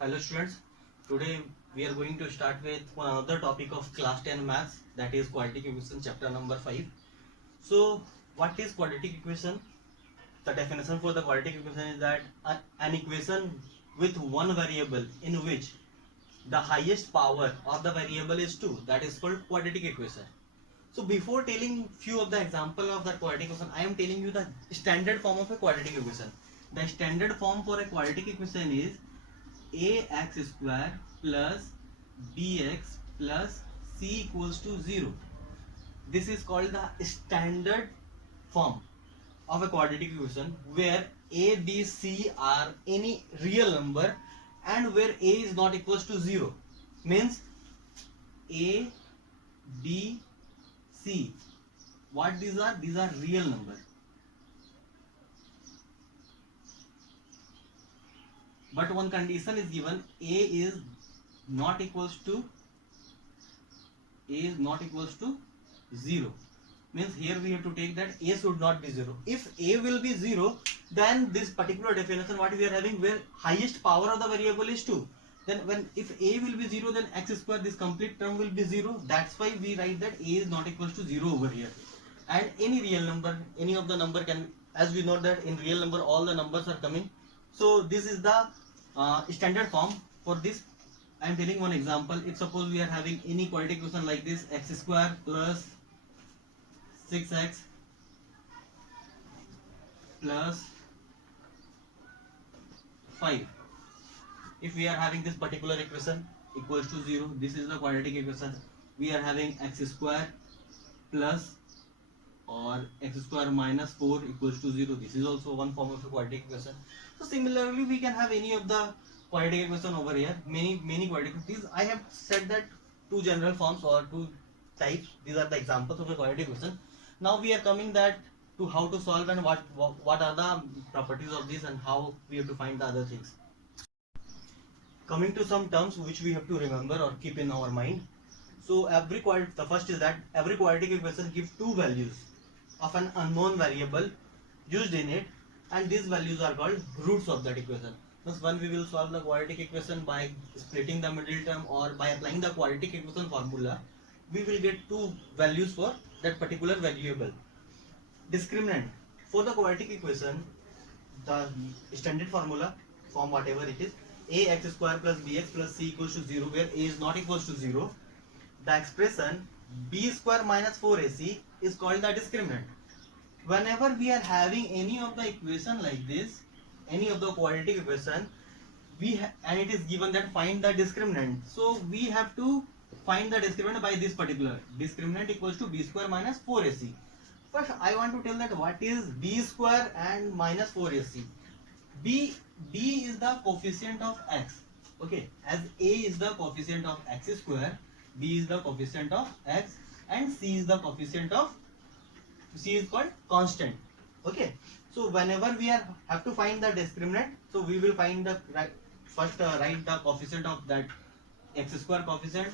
Hello students, today we are going to start with another topic of class 10 maths, that is quadratic equation chapter number 5. So what is quadratic equation? The definition for the quadratic equation is that an equation with one variable in which the highest power of the variable is 2, that is called quadratic equation. So before telling few of the example of that quadratic equation, I am telling you the standard form of a quadratic equation. The standard form for a quadratic equation is ax square plus bx plus c equals to 0. This is called the standard form of a quadratic equation where a, b, c are any real number and where a is not equals to 0. Means a, b, c. What these are? These are real number. But one condition is given: a is not equals to 0. Means here we have to take that a should not be 0. If a will be 0, then this particular definition what we are having, where highest power of the variable is 2, then when if a will be 0, then x square, this complete term will be 0. That's why we write that a is not equals to 0 over here. And any real number, any of the number can, as we know that in real number all the numbers are coming. So this is the standard form for this. I am telling one example. If suppose we are having any quadratic equation like this: x square plus 6x plus 5. If we are having this particular equation equals to 0, this is the quadratic equation. We are having x square plus or x square minus 4 equals to 0. This is also one form of a quadratic equation. So similarly we can have any of the quadratic equation over here. Many quadratic equations. I have said that two general forms or two types. These are the examples of a quadratic equation. Now we are coming that to how to solve and what are the properties of this and how we have to find the other things. Coming to some terms which we have to remember or keep in our mind. So the first is that every quadratic equation gives two values of an unknown variable used in it, and these values are called roots of that equation. Thus when we will solve the quadratic equation by splitting the middle term or by applying the quadratic equation formula, we will get two values for that particular variable. Discriminant for the quadratic equation, the standard formula form whatever it is, ax square plus bx plus c equals to 0, where a is not equals to 0. The expression b square minus 4ac is called the discriminant. Whenever we are having any of the equation like this, any of the quadratic equation, and it is given that find the discriminant, so we have to find the discriminant by this particular discriminant equals to b square minus 4ac. First I want to tell that what is b square and minus 4ac. b is the coefficient of x. Okay, as a is the coefficient of x square, b is the coefficient of x, and c is the coefficient of, c is called constant. Okay, so whenever we have to find the discriminant, so we will find the first write the coefficient of that x square coefficient,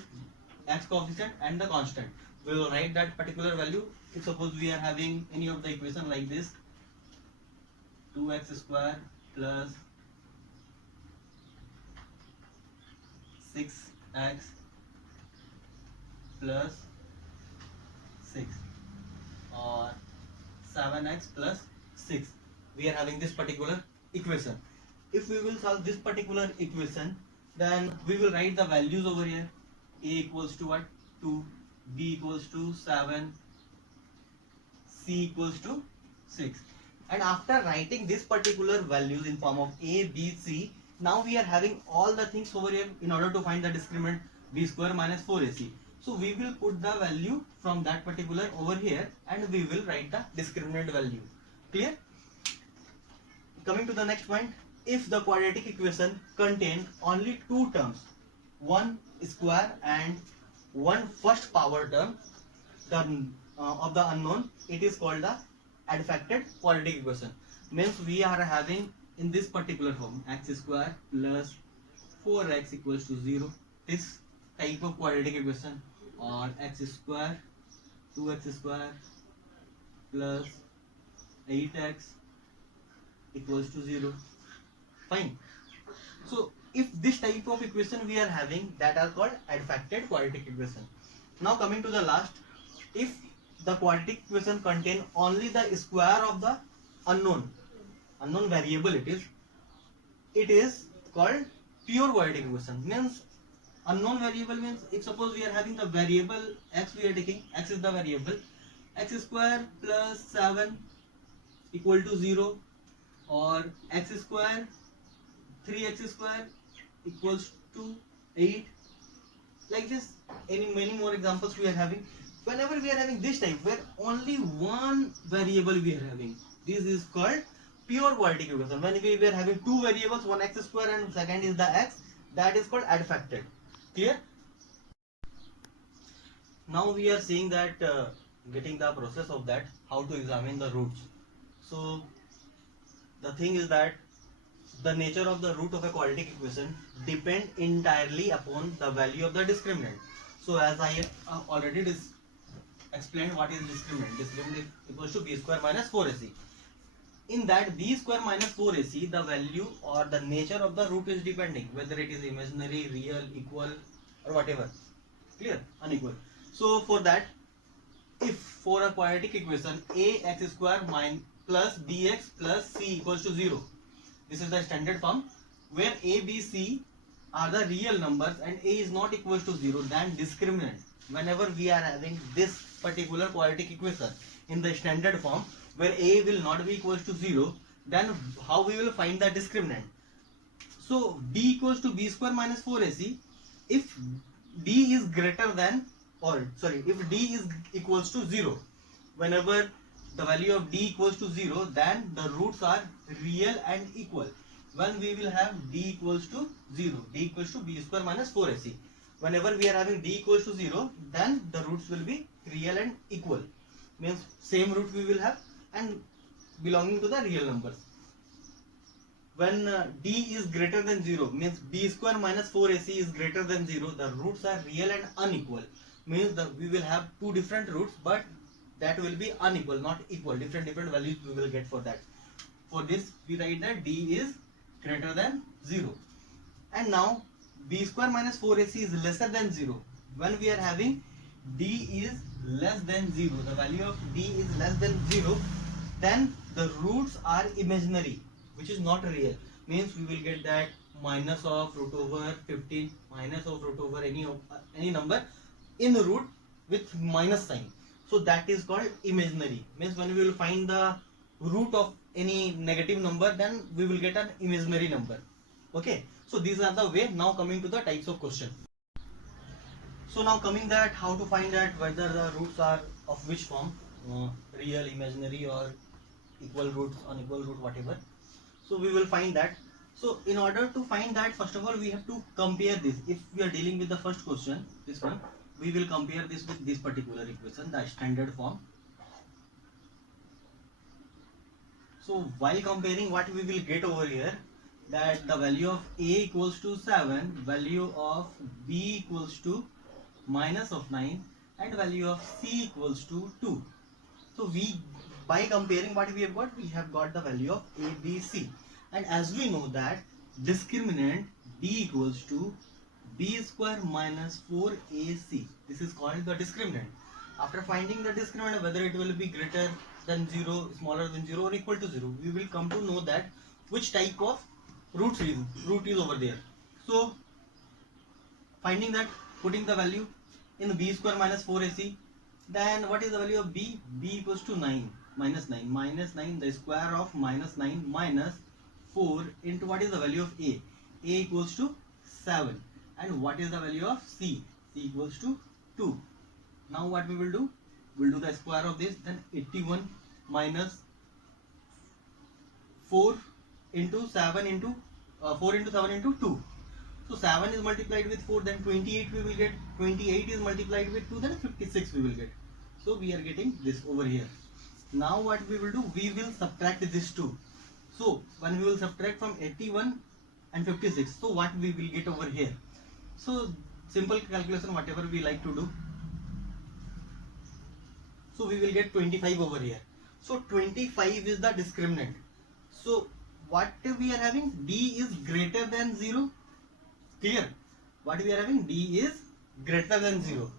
x coefficient, and the constant. We will write that particular value. If suppose we are having any of the equation like this, 2x square plus 6x plus 6 or 7x plus 6, we are having this particular equation. If we will solve this particular equation, then we will write the values over here. A equals to what? 2, b equals to 7, c equals to 6. And after writing this particular values in form of a, b, c, now we are having all the things over here in order to find the discriminant b square minus 4ac. So we will put the value from that particular over here and we will write the discriminant value. Clear? Coming to the next point, if the quadratic equation contain only two terms, one square and one first power term of the unknown, it is called the adfacted quadratic equation. Means we are having in this particular form x square plus 4x equals to 0, this type of quadratic equation, or x square 2x square plus 8x equals to 0. Fine. So if this type of equation we are having, that are called adfacted quadratic equation. Now coming to the last, if the quadratic equation contain only the square of the unknown variable, it is called pure quadratic equation. Means unknown variable means, if suppose we are having the variable x, we are taking x is the variable, x square plus 7 equal to 0, or x square 3x square equals to 8, like this. Many more examples we are having. Whenever we are having this type where only one variable we are having, this is called pure quadratic equation. When we are having two variables, one x square and second is the x, that is called adfacted. Clear? Now we are seeing that getting the process of that, how to examine the roots. So the thing is that the nature of the root of a quadratic equation depend entirely upon the value of the discriminant. So as I have already explained what is discriminant. Discriminant is equals to b square minus 4ac. In that b square minus 4ac, the value or the nature of the root is depending, whether it is imaginary, real, equal, or whatever. Clear? Unequal. So for that, if for a quadratic equation ax square plus bx plus c equals to 0, this is the standard form where a, b, c are the real numbers and a is not equal to 0, then discriminant. Whenever we are having this particular quadratic equation in the standard form where a will not be equal to 0, then how we will find the discriminant? So d equals to b square minus 4ac. If d is greater than, if d is equals to 0, whenever the value of d equals to 0, then the roots are real and equal. When we will have d equals to 0, d equals to b square minus 4ac. Whenever we are having d equals to 0, then the roots will be real and equal. Means same root we will have and belonging to the real numbers. When d is greater than 0, means b square minus 4ac is greater than 0, the roots are real and unequal. Means that we will have two different roots, but that will be unequal, not equal. Different values we will get for that. For this, we write that d is greater than 0. And now b square minus 4ac is lesser than 0. When we are having d is less than 0, the value of d is less than 0, then the roots are imaginary, which is not real. Means we will get that minus of root over 15, minus of root over any number in the root with minus sign. So that is called imaginary. Means when we will find the root of any negative number, then we will get an imaginary number. Okay. So these are the way. Now coming to the types of question. So now coming that how to find that whether the roots are of which form, real, imaginary, or equal roots, unequal root, whatever. So we will find that. So in order to find that, first of all we have to compare this. If we are dealing with the first question, this one, we will compare this with this particular equation, the standard form. So while comparing, what we will get over here, that the value of a equals to 7, value of b equals to minus of 9, and value of c equals to 2. So we, by comparing what we have got the value of a, b, c. And as we know that discriminant d equals to b square minus 4ac. This is called the discriminant. After finding the discriminant, whether it will be greater than 0, smaller than 0, or equal to 0, we will come to know that which type of root is over there. So finding that, putting the value in the b square minus 4ac, then what is the value of b? B equals to 9, minus 9, the square of minus 9 minus 4 into what is the value of a? A equals to 7. And what is the value of c? C equals to 2. Now what we will do? We will do the square of this, then 81 minus 4 into 7 into 4 into 7 into 2. So 7 is multiplied with 4, then 28 we will get. 28 is multiplied with 2, then 56 we will get. So we are getting this over here. Now what we will do? We will subtract this 2. So when we will subtract from 81 and 56, so what we will get over here? So simple calculation, whatever we like to do. So we will get 25 over here. So 25 is the discriminant. So what we are having? D is greater than 0. Clear? What we are having? D is greater than 0.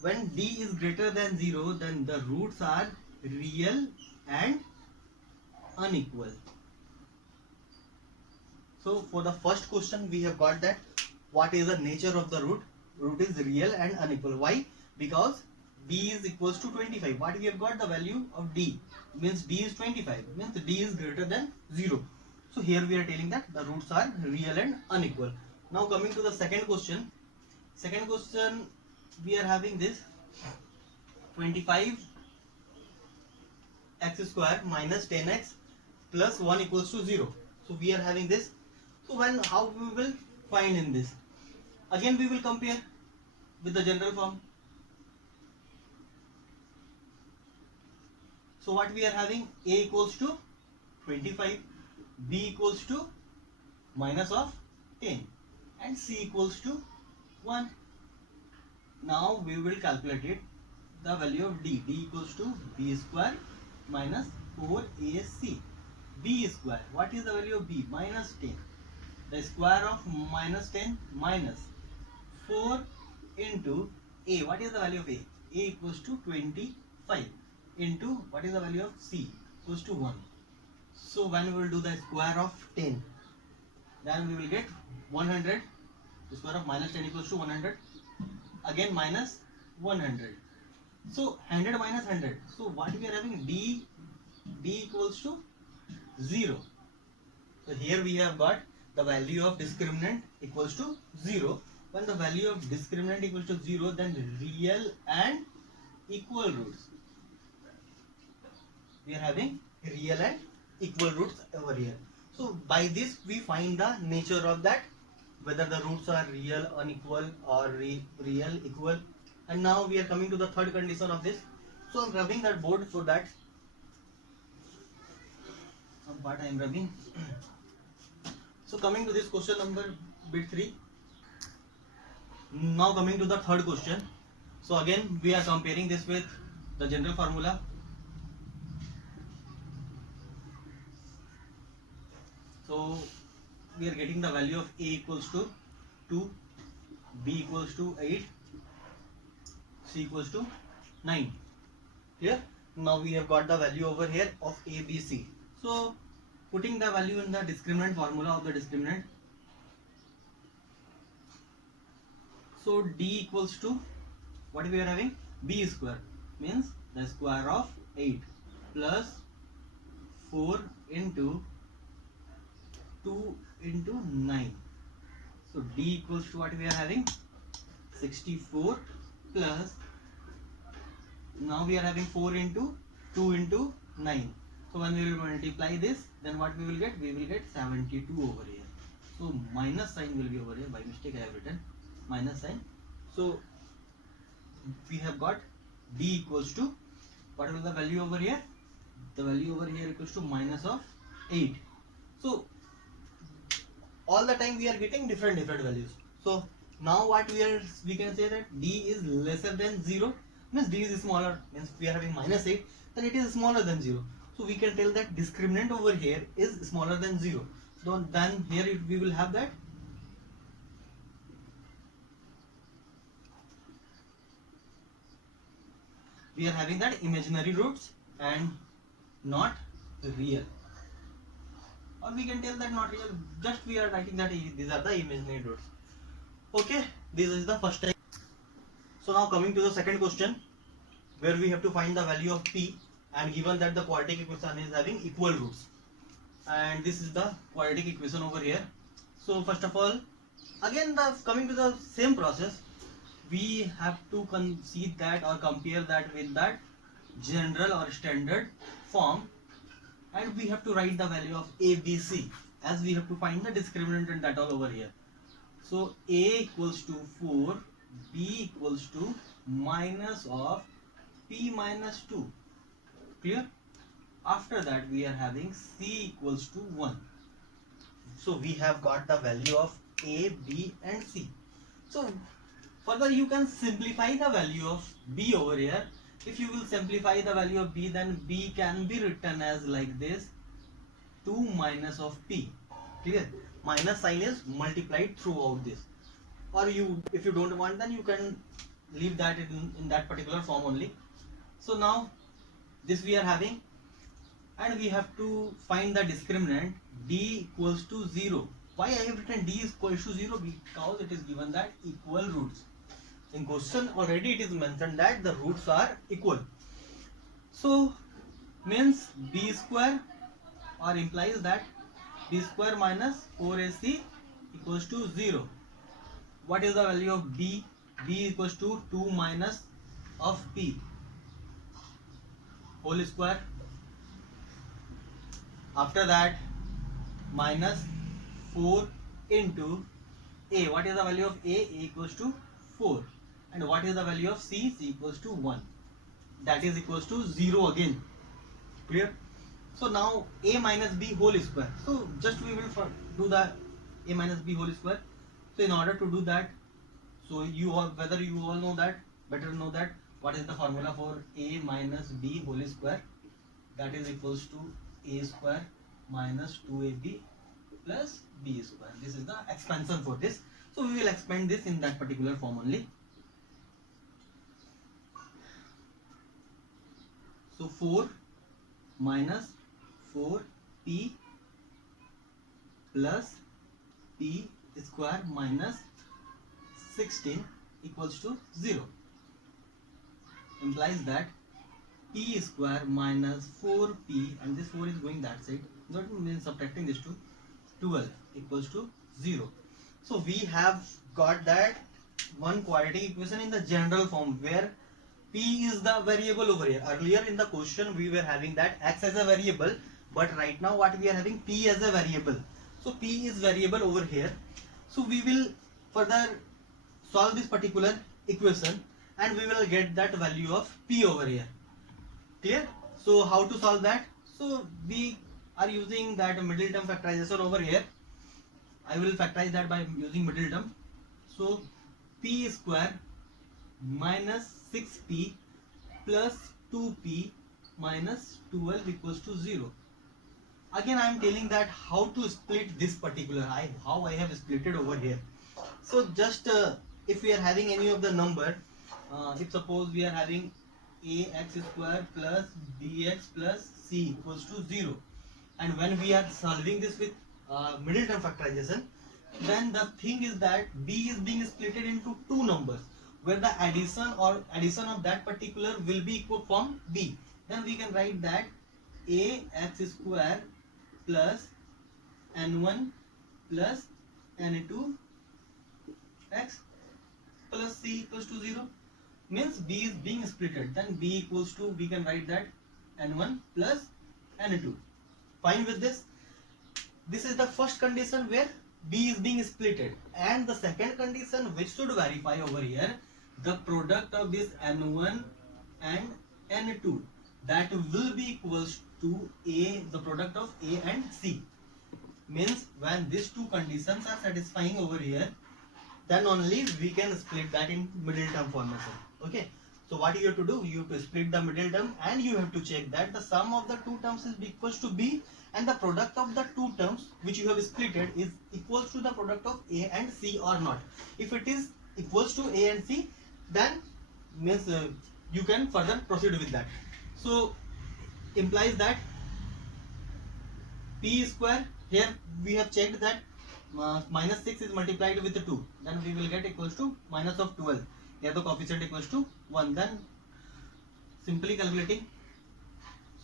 When D is greater than 0, then the roots are real and unequal. So for the first question we have got that what is the nature of the root? Root is real and unequal. Why? Because D is equals to 25. What we have got? The value of D means D is 25, means D is greater than 0. So here we are telling that the roots are real and unequal. Now coming to the second question. Second question we are having this 25 x square minus 10x plus 1 equals to 0. So we are having this. So how we will find in this? Again we will compare with the general form. So what we are having? A equals to 25, B equals to minus of 10 and C equals to 1. Now we will calculate it, the value of D. D equals to B square minus 4AC. B square. What is the value of B? Minus 10. The square of minus 10 minus 4 into A. What is the value of A? A equals to 25 into what is the value of C? Equals to 1. So when we will do the square of 10, then we will get 100. The square of minus 10 equals to 100. Again minus 100. So 100 minus 100. So what we are having? D equals to 0. So here we have got the value of discriminant equals to 0. When the value of discriminant equals to 0, then real and equal roots. We are having real and equal roots over here. So by this we find the nature of that, whether the roots are real, unequal or real, equal. And now we are coming to the third condition of this. So I am rubbing that board for that. Some part I am rubbing. So coming to this question number bit 3. Now coming to the third question. So again we are comparing this with the general formula. So we are getting the value of A equals to 2, B equals to 8, C equals to 9. Here now we have got the value over here of A, B, C. So putting the value in the discriminant formula of the discriminant. So D equals to what we are having? B square, means the square of 8 plus 4 into 2 into 9. So D equals to what we are having? 64 plus, now we are having 4 into 2 into 9. So when we will multiply this, then what we will get? We will get 72 over here. So minus sign will be over here. By mistake I have written minus sign. So we have got D equals to, what will the value over here? The value over here equals to minus of 8. So all the time we are getting different values. So now what we can say that D is lesser than 0, means D is smaller, means we are having minus 8, then it is smaller than 0. So we can tell that discriminant over here is smaller than 0. So then here we will have that we are having that imaginary roots and not real. Or we can tell that not real, just we are writing that these are the imaginary roots. Okay, this is the first type. So now coming to the second question, where we have to find the value of P, and given that the quadratic equation is having equal roots, and this is the quadratic equation over here. So first of all, again coming to the same process, we have to concede that or compare that with that general or standard form, and we have to write the value of A, B, C, as we have to find the discriminant and that all over here. So A equals to 4, B equals to minus of P minus 2. Clear? After that we are having C equals to 1. So we have got the value of A, B and C. So further you can simplify the value of B over here. If you will simplify the value of B, then B can be written as like this, 2 minus of P. Clear? Minus sign is multiplied throughout this. or if you don't want, then you can leave that in that particular form only. So now this we are having, and we have to find the discriminant d equals to 0. Why I have written d is equal to 0? Because it is given that equal roots. In question already it is mentioned that the roots are equal. So means b square, or implies that b square minus 4ac equals to 0. What is the value of b? b equals to 2 minus of p whole square. After that, minus 4 into a. What is the value of a? A equals to 4. And what is the value of c? C equals to 1. That is equals to 0 again. Clear? So now a minus b whole square. So just we will do the a minus b whole square. So in order to do that, so you all, whether you all know that, better know that what is the formula for a minus b whole square? That is equals to a square minus 2ab plus b square. This is the expansion for this. So we will expand this in that particular form only. So 4 minus 4p plus p square minus 16 equals to 0. Implies that p square minus 4p, and this 4 is going that side, that means subtracting this to 12 equals to 0. So we have got that one quadratic equation in the general form where p is the variable over here. Earlier in the question we were having that x as a variable, but right now what we are having, p as a variable. So p is variable over here. So we will further solve this particular equation and we will get that value of p over here. Clear? So how to solve that? So we are using that middle term factorization over here. I will factorize that by using middle term. So p square minus 6p plus 2p minus 12 equals to 0. Again I am telling that how to split this particular, how I have split it over here. So just if we are having any of the number, if suppose we are having ax square plus bx plus c equals to 0, and when we are solving this with middle term factorization, then the thing is that b is being split into two numbers where the addition of that particular will be equal from b. Then we can write that ax square plus n1 plus n2 x plus c equals to 0. Means b is being splitted, then b equals to, we can write that n1 plus n2. Fine with this? This is the first condition where b is being splitted, and the second condition which should verify over here, the product of this n1 and n2, that will be equals to a, the product of a and c. Means when these two conditions are satisfying over here, then only we can split that in middle term formation. Okay, so what you have to do, you have to split the middle term and you have to check that the sum of the two terms is equals to b, and the product of the two terms which you have splitted is equals to the product of a and c or not. If it is equals to a and c, then means you can further proceed with that. So implies that p square, here we have checked that minus 6 is multiplied with 2, then we will get equals to minus of 12. Here the coefficient equals to 1. Then simply calculating,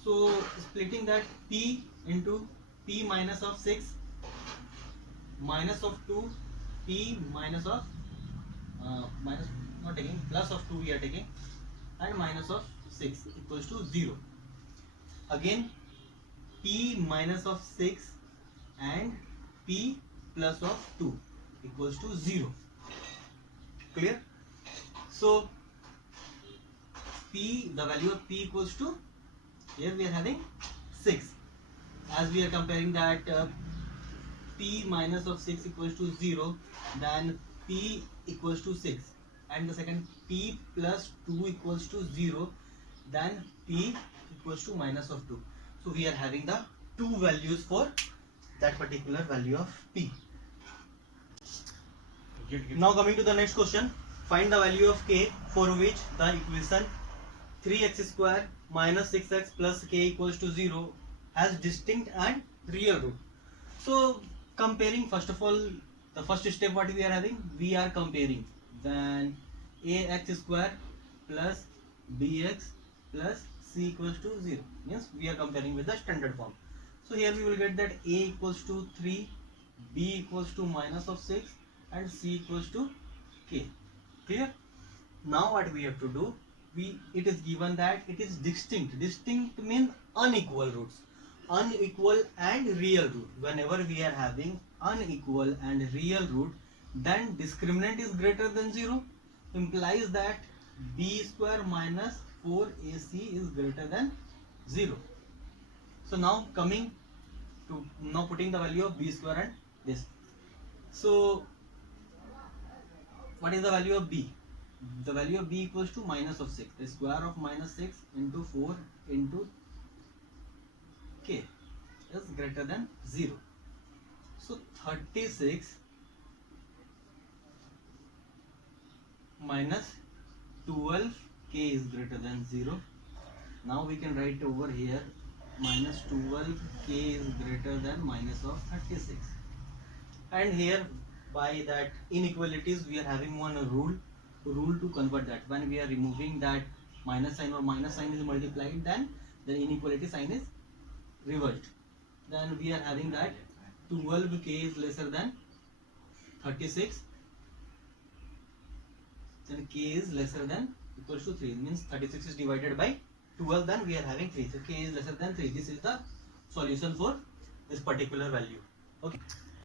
so splitting that p into p minus of 6 minus of 2 p minus of minus, not taking, plus of 2 we are taking, and minus of 6 equals to 0. Again p minus of 6 and p plus of 2 equals to 0. Clear? So p, the value of p equals to, here we are having 6. As we are comparing that p minus of 6 equals to 0, then p equals to 6, and the second p plus 2 equals to 0, then p equals to minus of 2. So we are having the two values for that particular value of p. Now coming to the next question, find the value of k for which the equation 3x square minus 6x plus k equals to 0 has distinct and real root. So comparing, first of all, the first step what we are having, we are comparing then ax square plus bx plus c equals to 0, means we are comparing with the standard form. So here we will get that a equals to 3, b equals to minus of 6 and c equals to k. Clear? Now what we have to do, it is given that it is distinct. Distinct means unequal roots. Unequal and real root. Whenever we are having unequal and real root, then discriminant is greater than 0, implies that b square minus 4ac is greater than 0. So now coming to putting the value of b square and this. So what is the value of b? The value of b equals to minus of 6. The square of minus 6 into 4 into k is greater than 0. So 36 minus 12 k is greater than 0. Now we can write over here minus 12 k is greater than minus of 36. And here by that inequalities we are having one rule to convert that. When we are removing that minus sign or minus sign is multiplied, then the inequality sign is reversed. Then we are having that 12k is lesser than 36, then k is lesser than equals to 3, means 36 is divided by 12, then we are having 3. So k is lesser than 3. This is the solution for this particular value. Okay.